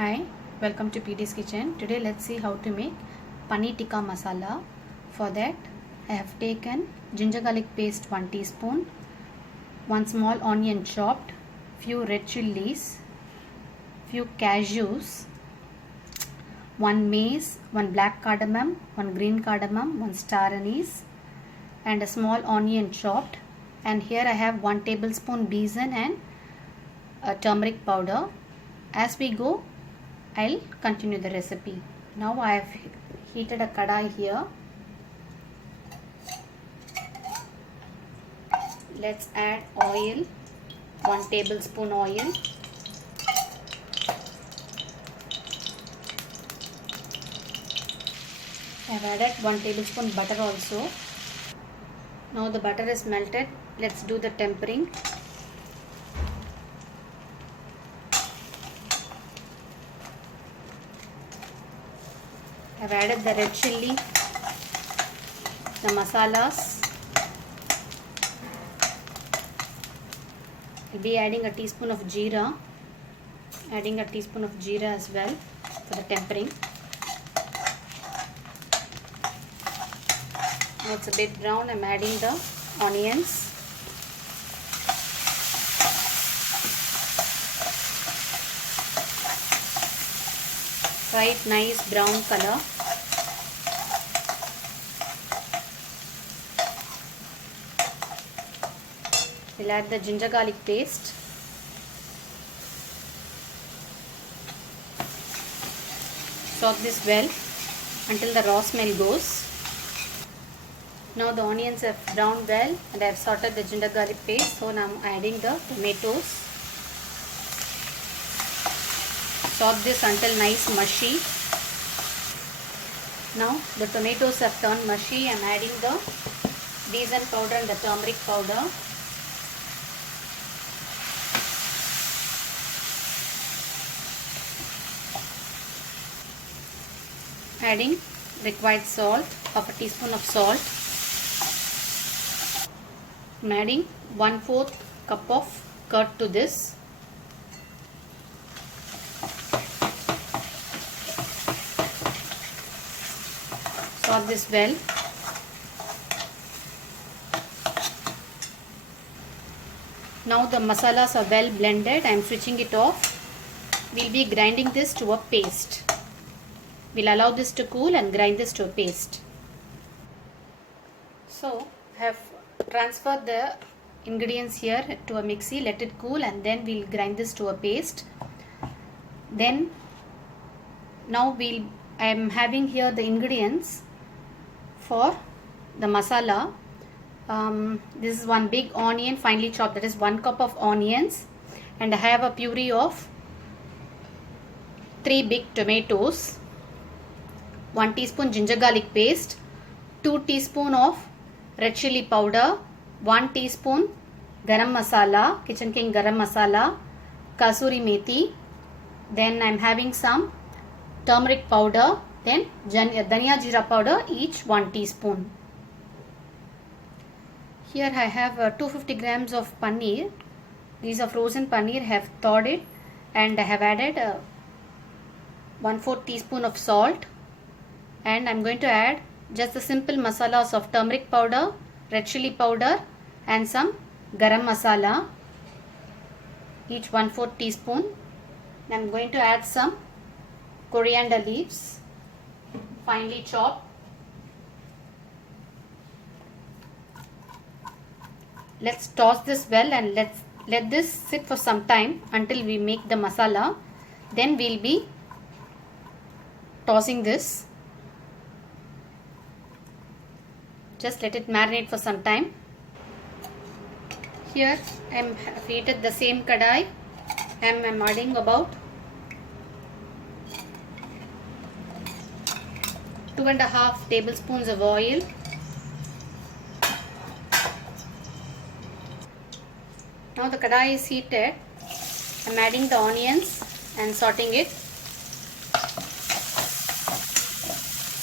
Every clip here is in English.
Hi, welcome to PD's Kitchen. Today let's see how to make paneer tikka masala. For that I have taken ginger garlic paste 1 teaspoon, 1 small onion chopped, few red chillies, few cashews, 1 mace, 1 black cardamom, 1 green cardamom, 1 star anise and a small onion chopped, and here I have 1 tablespoon besan and turmeric powder. As we go, I'll continue the recipe. Now I have heated a kadai here. Let's add oil, 1 tablespoon oil. I have added 1 tablespoon butter also. Now the butter is melted. Let's do the tempering. I have added the red chilli, the masalas. I'll be adding a teaspoon of jeera. Adding a teaspoon of jeera as well for the tempering. Now it's a bit brown. I'm adding the onions. Fry it nice brown color. We'll add the ginger garlic paste. Saute this well until the raw smell goes. Now the onions have browned well and I have sauteed the ginger garlic paste. So now I'm adding the tomatoes. Saute this until nice mushy. Now the tomatoes have turned mushy. I'm adding the besan powder and the turmeric powder. Adding required salt, half a teaspoon of salt. I'm adding 1/4 cup of curd to this. Saute this well. Now the masalas are well blended. I am switching it off. We'll be grinding this to a paste. We'll allow this to cool and grind this to a paste. So I have transferred the ingredients here to a mixie. Let it cool and then we'll grind this to a paste. Then now I am having here the ingredients for the masala. This is 1 big onion finely chopped, that is 1 cup of onions, and I have a puree of 3 big tomatoes, 1 teaspoon ginger garlic paste, 2 teaspoon of red chilli powder, 1 teaspoon garam masala, Kitchen King garam masala, kasuri methi, then I am having some turmeric powder, then dhania jeera powder, each 1 teaspoon. Here I have 250 grams of paneer. These are frozen paneer. I have thawed it and I have added 1/4 teaspoon of salt, and I'm going to add just the simple masalas of turmeric powder, red chilli powder and some garam masala, each 1/4 teaspoon. I'm going to add some coriander leaves finely chopped. Let's toss this well and let this sit for some time until we make the masala. Then we'll be tossing this. Just let it marinate for some time. Here I am heated the same kadai. I am adding about 2.5 tablespoons of oil. Now the kadai is heated. I am adding the onions and sauteing it.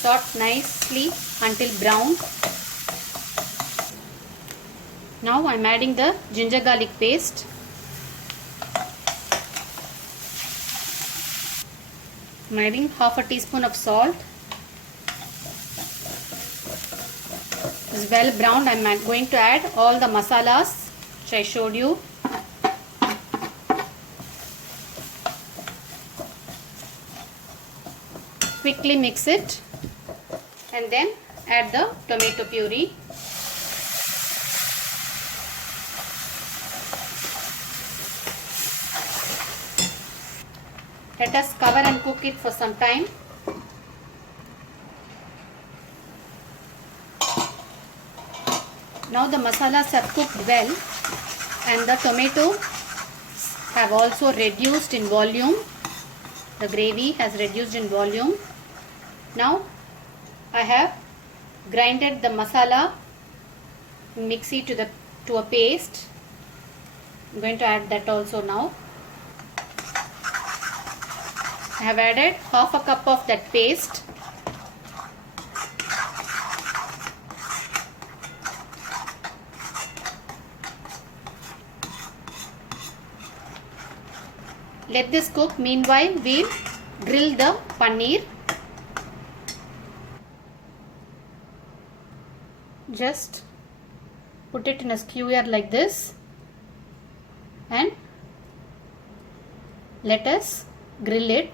Saute nicely until brown. Now I am adding the ginger garlic paste. I'm adding half a teaspoon of salt. It's well browned. I'm going to add all the masalas which I showed you. Quickly mix it and then add the tomato puree. Let us cover and cook it for some time. Now the masalas have cooked well and the tomato have also reduced in volume. The gravy has reduced in volume. Now I have grinded the masala in mixie to a paste. I'm going to add that also now. I have added half a cup of that paste. Let this cook. Meanwhile, we'll grill the paneer. Just put it in a skewer like this and let us grill it.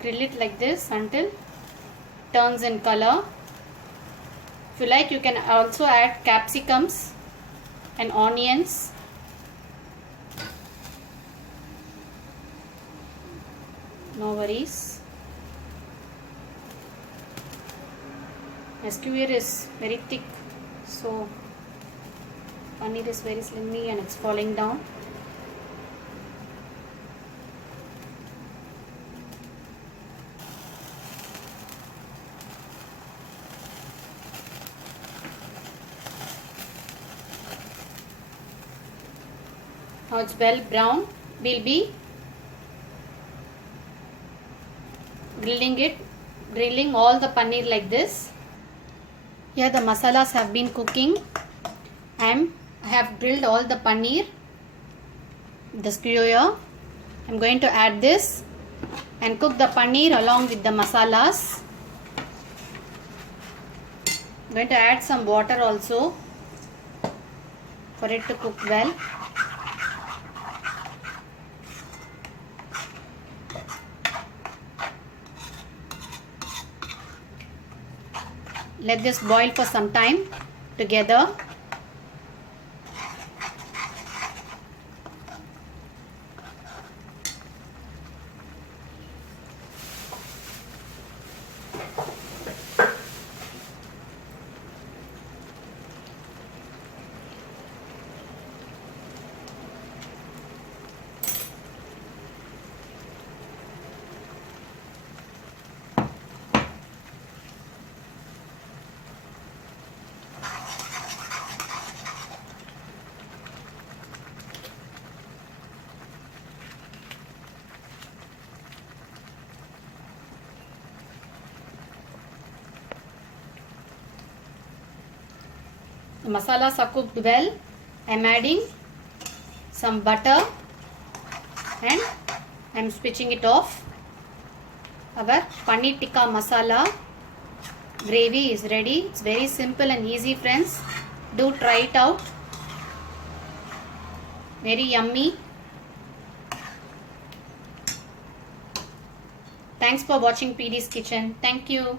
Grill it like this until it turns in color. If you like, you can also add capsicums and onions. No worries. My skewer is very thick, so paneer is very slimy and it's falling down. Now it's well brown. We'll be grilling all the paneer like this. Here the masalas have been cooking and I have grilled all the paneer in the skewer. I'm going to add this and cook the paneer along with the masalas. I'm going to add some water also for it to cook well. Let this boil for some time together. The masalas are cooked well. I am adding some butter and I am switching it off. Our paneer tikka masala gravy is ready. It's very simple and easy, friends. Do try it out. Very yummy. Thanks for watching PD's Kitchen. Thank you.